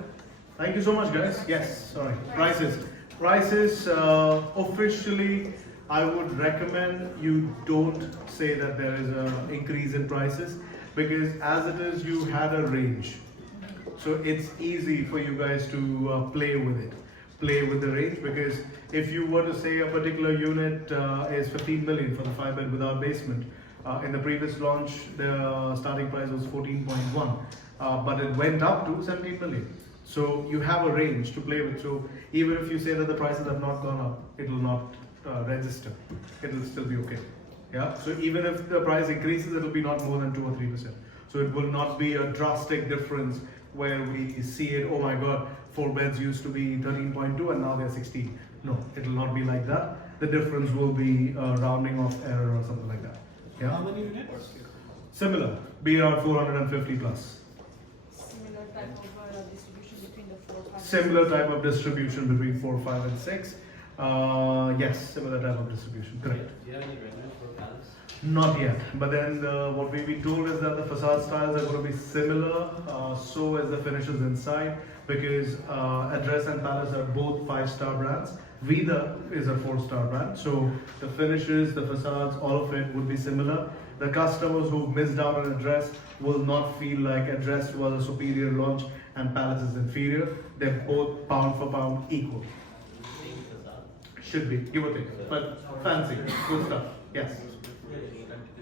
Thank you so much, guys. Yes, sorry. Prices, officially, I would recommend you don't say that there is an increase in prices, because as it is, you had a range. So it's easy for you guys to play with it. Play with the range, because if you were to say a particular unit is 15 million for the 5 bed without basement, in the previous launch, the starting price was 14.1, but it went up to 17 million. So you have a range to play with. So even if you say that the prices have not gone up, it will not register. It will still be okay. Yeah. So even if the price increases, it will be not more than 2 or 3%. So it will not be a drastic difference where we see it. Oh my God, 4 beds used to be 13.2 and now they're 16. No, it will not be like that. The difference will be rounding off error or something like that. Yeah. How many units? Similar, be around 450 plus. Similar type of distribution between the 4, 5, and 6. Similar type of distribution between 4, 5, and 6. Yes, similar type of distribution, correct. Do you have any renderings for panels? Not yet, but then what we've been told is that the facade styles are going to be similar, so as the finishes inside. because Address and Palace are both 5-star brands. Vida is a 4-star brand, so the finishes, the facades, all of it would be similar. The customers who missed out on Address will not feel like Address was a superior launch and Palace is inferior. They're both pound for pound equal. Should be, give or take, but fancy, good stuff. Yes.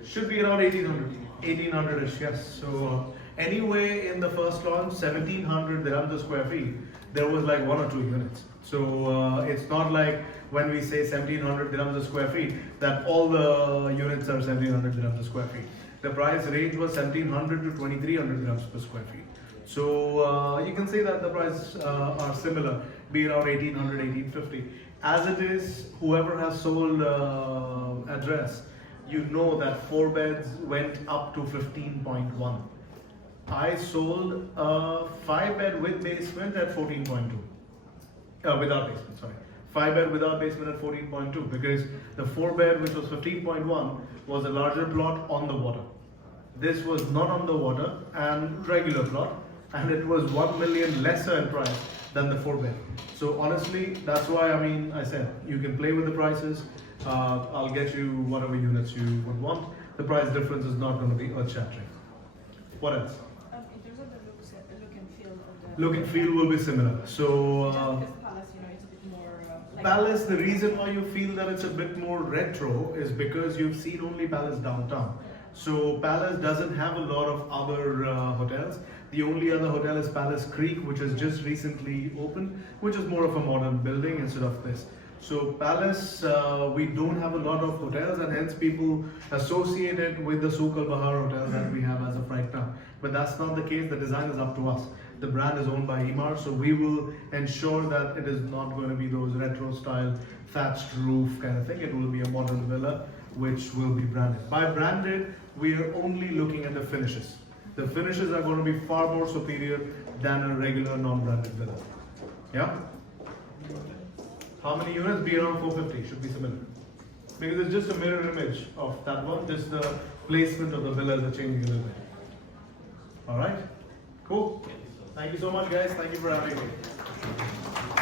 Should be around 1800-ish, yes. So anyway, in the first launch, 1700 dirhams a square feet, there was like 1 or 2 units. So it's not like when we say 1700 dirhams a square feet, that all the units are 1700 dirhams a square feet. The price range was 1700 to 2300 dirhams per square feet. So you can say that the prices are similar, be around 1800, 1850. As it is, whoever has sold Address, you know that 4 beds went up to 15.1. I sold a 5-bed with basement at 14.2. Without basement, sorry. 5-bed without basement at 14.2, because the 4-bed, which was 15.1, was a larger plot on the water. This was not on the water and regular plot, and it was 1 million lesser in price than the 4-bed. So honestly, that's why I said you can play with the prices. I'll get you whatever units you would want. The price difference is not going to be earth-shattering. What else? In terms of the look and feel of the... Look and feel will be similar. So Because Palace, it's a bit more... like Palace, the reason why you feel that it's a bit more retro is because you've seen only Palace downtown. So Palace doesn't have a lot of other hotels. The only other hotel is Palace Creek, which has just recently opened, which is more of a modern building instead of this. So Palace, we don't have a lot of hotels, and hence people associate it with the Souk Al Bahar hotels that we have as of right now. But that's not the case. The design is up to us. The brand is owned by Emaar, so we will ensure that it is not going to be those retro style thatched roof kind of thing. It will be a modern villa which will be branded. By branded, we are only looking at the finishes. The finishes are going to be far more superior than a regular non-branded villa. Yeah? How many units? Be around 450, should be similar. Because it's just a mirror image of that one, just the placement of the villas are changing a little bit. Alright? Cool. Thank you so much guys, thank you for having me.